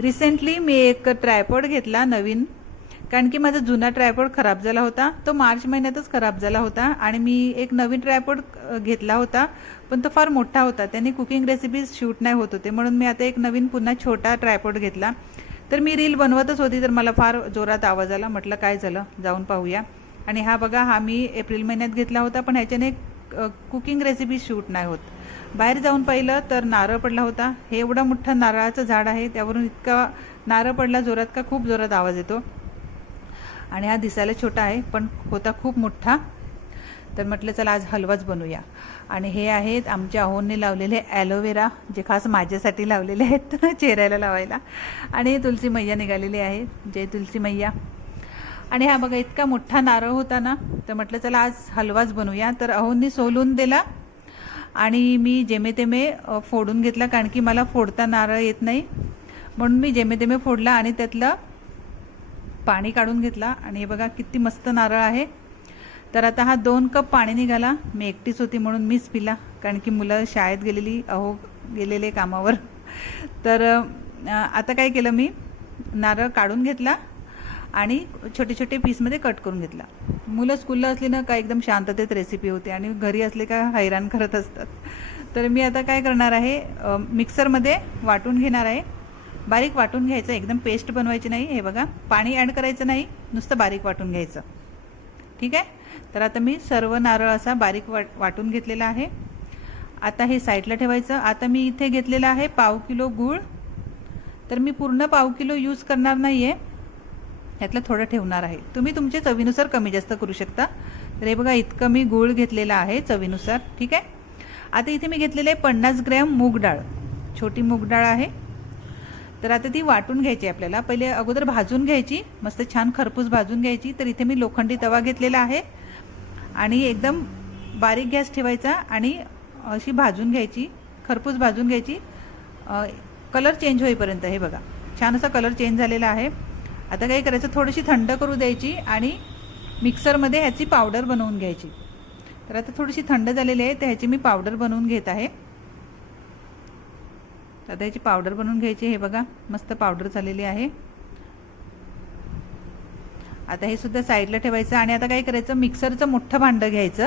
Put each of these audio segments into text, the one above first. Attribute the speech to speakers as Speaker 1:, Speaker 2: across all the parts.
Speaker 1: Recently मी एक tripod घेतला नवीन. कारण की माझा जुना ट्रायपॉड खराब झाला होता. तो मार्च महिन्यातच खराब झाला होता. आणि मी एक नवीन ट्रायपॉड घेतला होता. पण तो फार मोठा होता. त्याने कुकिंग रेसिपीज शूट नाही होत होते. म्हणून मी आता एक नवीन पुन्हा छोटा ट्रायपॉड घेतला. तर मी रील बनवतच होती. तर मला फार जोरात आवाज आला. म्हटलं काय झालं? जाऊन पाहूया. आणि हा बघा हा मी एप्रिल महिन्यात घेतला होता. पण ह्याच्याने कुकिंग रेसिपी शूट नाही होत. बाहेर जाऊन पाहिलं तर नारळ पडला होता. हे एवढं मोठं नारळाचं झाड आहे त्यावरून इतका नारळ पडला जोरात का खूप जोरात आवाज येतो. आणि हा दिसायला छोटा आहे पण होता खूप मोठा. तर म्हटलं चला आज हलवाच बनवूया. आणि हे आहेत आमच्या अहोंनी लावलेले ॲलोवेरा जे खास माझ्यासाठी लावलेले आहेत चेहऱ्याला लावायला. आणि तुलसी मैया निघालेली आहे. जय तुलसी मैया आणि हा बघा इतका मोठा नारळ होता ना तर म्हटलं चला आज हलवाच बनवूया. तर अहोंनी सोलून दिला. आणि मी जेमे तेमे फोडून घेतला कारण की मला फोडता नारळ येत नाही. म्हणून मी जेमे तेमे फोडला आणि त्यातलं पाणी काढून घेतला. आणि हे बघा किती मस्त नारळ आहे. तर आता हा दोन कप पाणी निघाला. मी एकटीच होती म्हणून मीच पिला. कारण की मुलं शाळेत गेलेली अहो गेलेले कामावर. तर आता काय केलं मी? नारळ काढून घेतला. आणि छोटे छोटे पीसमध्ये कट करून घेतला. मुलं स्कूलला असली ना का एकदम शांततेत रेसिपी होते आणि घरी असले का हैराण करत असतात. तर मी आता काय करणार आहे मिक्सरमध्ये वाटून घेणार आहे. बारीक वाटून घ्यायचं एकदम पेस्ट बनवायची नाही हे बघा. पाणी ॲड करायचं नाही नुसतं बारीक वाटून घ्यायचं. ठीक आहे? तर आता मी सर्व नारळ असा बारीक वाट वाटून घेतलेला आहे. आता हे साईडला ठेवायचं. आता मी इथे घेतलेलं आहे पाव किलो गूळ. तर मी पूर्ण पाव किलो यूज करणार नाही आहे ह्यातलं थोडं ठेवणार आहे. तुम्ही तुमच्या चवीनुसार कमी जास्त करू शकता. तर हे बघा इतकं मी गूळ घेतलेला आहे चवीनुसार ठीक आहे? आता इथे मी घेतलेलं आहे पन्नास ग्रॅम मूग डाळ. छोटी मूग डाळ आहे. तर आता ती वाटून घ्यायची आपल्याला. पहिले अगोदर भाजून घ्यायची. मस्त छान खरपूस भाजून घ्यायची. तर इथे मी लोखंडी तवा घेतलेला आहे. आणि एकदम बारीक गॅस ठेवायचा आणि अशी भाजून घ्यायची. खरपूस भाजून घ्यायची. कलर चेंज होईपर्यंत हे बघा. छान असा कलर चेंज झालेला आहे. आता काय करायचं थोडीशी थंड करू द्यायची आणि मिक्सरमध्ये ह्याची पावडर बनवून घ्यायची. तर आता थोडीशी थंड झालेली आहे तर ह्याची मी पावडर बनवून घेत आहे. आता ह्याची पावडर बनवून घ्यायची हे बघा मस्त पावडर झालेली आहे. आता हे सुद्धा साईडला ठेवायचं आणि आता काय करायचं मिक्सरचं मोठं भांडं घ्यायचं.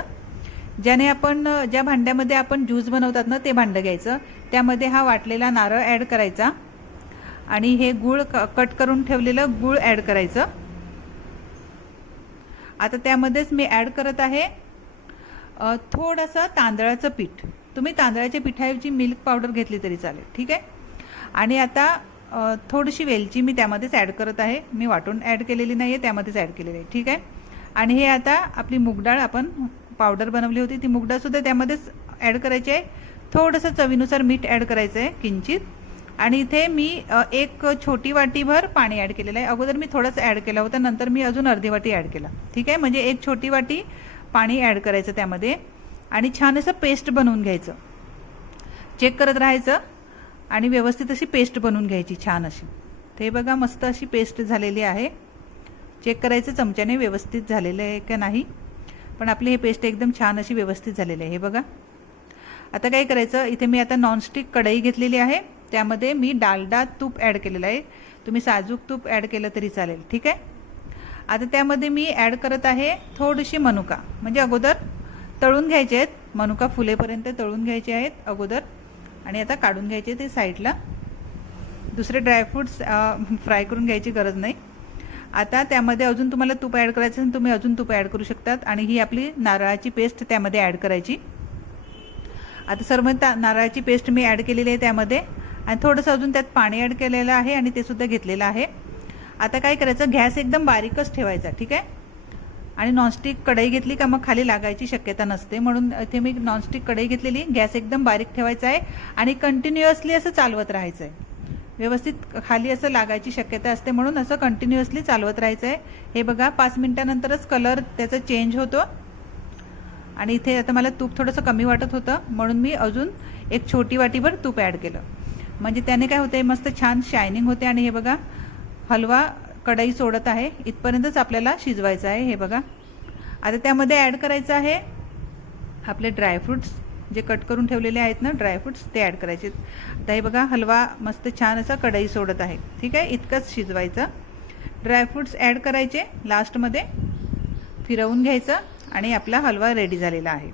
Speaker 1: ज्याने आपण ज्या भांड्यामध्ये आपण ज्यूस बनवतात ना ते भांडं घ्यायचं. त्यामध्ये हा वाटलेला नारळ ॲड करायचा. आणि हे गूळ क कट करून ठेवलेलं गूळ ॲड करायचं. आता त्यामध्येच मी ॲड करत आहे थोडंसं तांदळाचं पीठ. तुम्ही तांदळाच्या पिठाऐवजी मिल्क पावडर घेतली तरी चालेल ठीक आहे? आणि आता थोडीशी वेलची मी त्यामध्येच ॲड करत आहे. मी वाटून ॲड केलेली नाही आहे त्यामध्येच ॲड केलेली आहे ठीक आहे? आणि हे आता आपली मुगडाळ आपण पावडर बनवली होती ती मुगडाळसुद्धा त्यामध्येच ॲड करायची आहे. थोडंसं चवीनुसार मीठ ॲड करायचं आहे किंचित. आणि इथे मी एक छोटी वाटीभर पाणी ॲड केलेलं आहे. अगोदर मी थोडंसं ॲड केलं होतं नंतर मी अजून अर्धी वाटी ॲड केला. ठीक आहे? म्हणजे एक छोटी वाटी पाणी ॲड करायचं त्यामध्ये आणि छान असं पेस्ट बनवून घ्यायचं. चेक करत राहायचं आणि व्यवस्थित अशी पेस्ट बनवून घ्यायची छान अशी. ते बघा मस्त अशी पेस्ट झालेली आहे. चेक करायचं चमच्याने व्यवस्थित झालेलं आहे का नाही. पण आपली हे पेस्ट एकदम छान अशी व्यवस्थित झालेली आहे. हे बघा. आता काय करायचं? इथे मी आता नॉनस्टिक कढई घेतलेली आहे. त्यामध्ये मी डालडा तूप ॲड केलेलं आहे. तुम्ही साजूक तूप ॲड केलं तरी चालेल ठीक आहे? आता त्यामध्ये मी ॲड करत आहे थोडीशी मनुका. म्हणजे अगोदर तळून घ्यायचे आहेत. मनुका फुलेपर्यंत तळून घ्यायचे आहेत अगोदर. आणि आता काढून घ्यायचे ते साईडला. दुसरे ड्रायफ्रूट्स फ्राय करून घ्यायची गरज नाही. आता त्यामध्ये अजून तुम्हाला तूप ॲड करायचं असेल तुम्ही अजून तूप ॲड करू शकतात. आणि ही आपली नारळाची पेस्ट त्यामध्ये ॲड करायची. आता सर्व ता नारळाची पेस्ट मी ॲड केलेली आहे त्यामध्ये. आणि थोडंसं अजून त्यात पाणी ॲड केलेलं आहे आणि ते सुद्धा घेतलेलं आहे. आता काय करायचं? गॅस एकदम बारीकच ठेवायचा ठीक आहे? आणि नॉनस्टिक कढई घेतली का मग खाली लागायची शक्यता नसते. म्हणून इथे मी नॉनस्टिक कढई घेतलेली गॅस एकदम बारीक ठेवायचा आहे आणि कंटिन्युअसली असं चालवत राहायचं आहे व्यवस्थित खाली असं लागायची शक्यता असते म्हणून असं कंटिन्युअसली चालवत राहायचं आहे हे बघा पाच मिनटानंतरच कलर त्याचा चेंज होतो. आणि इथे आता मला तूप थोडंसं कमी वाटत होतं म्हणून मी अजून एक छोटी वाटीभर तूप ॲड केलं. म्हणजे त्याने काय होते मस्त छान शायनिंग होते आणि हे बघा हलवा कढई सोडत आहे. इथपर्यंतच आपल्याला शिजवायचं आहे हे बघा. आता त्यामध्ये ॲड करायचं आहे आपले ड्रायफ्रूट्स जे कट करून ठेवलेले आहेत ना ड्रायफ्रुट्स ते ॲड करायचे. आता हे बघा हलवा मस्त छान असा कढई सोडत आहे. ठीक आहे? इतकंच शिजवायचं. ड्रायफ्रुट्स ॲड करायचे लास्टमध्ये फिरवून घ्यायचं आणि आपला हलवा रेडी झालेला आहे.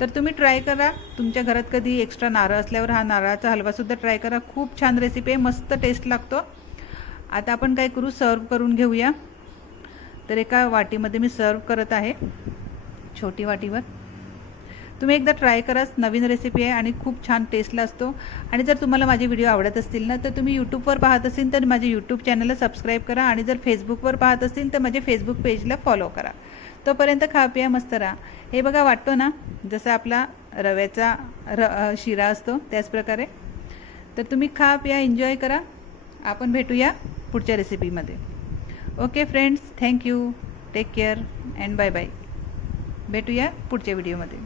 Speaker 1: तर तुम्ही ट्राय करा. तुमच्या घरात कधी एक्स्ट्रा नारळ असल्यावर हा नारळाचा हलवासुद्धा ट्राय करा. खूप छान रेसिपी आहे. मस्त टेस्ट लागतो. आता आपण काय करू? सर्व करून घेऊया. तर एका वाटीमध्ये मी सर्व करत आहे. छोटी वाटीवर. तुम्ही एकदा ट्राय करा. नवीन रेसिपी आहे आणि खूप छान टेस्टला असतो. आणि जर तुम्हाला माझे व्हिडिओ आवडत असतील ना तर तुम्ही यूट्यूबवर पाहत असेल तर माझे यूट्यूब चॅनलला सबस्क्राईब करा. आणि जर फेसबुकवर पाहत असतील तर माझे फेसबुक पेजला फॉलो करा. तोपर्यंत खा पिया मस्त राहा. हे बघा वाटतो ना जसा आपला रव्याचा र शिरा असतो त्याचप्रकारे तर तुम्ही खा पिया एन्जॉय करा. आपण भेटूया पुढच्या रेसिपीमध्ये okay friends thank you take care and bye bye भेटूया पुढच्या व्हिडिओमध्ये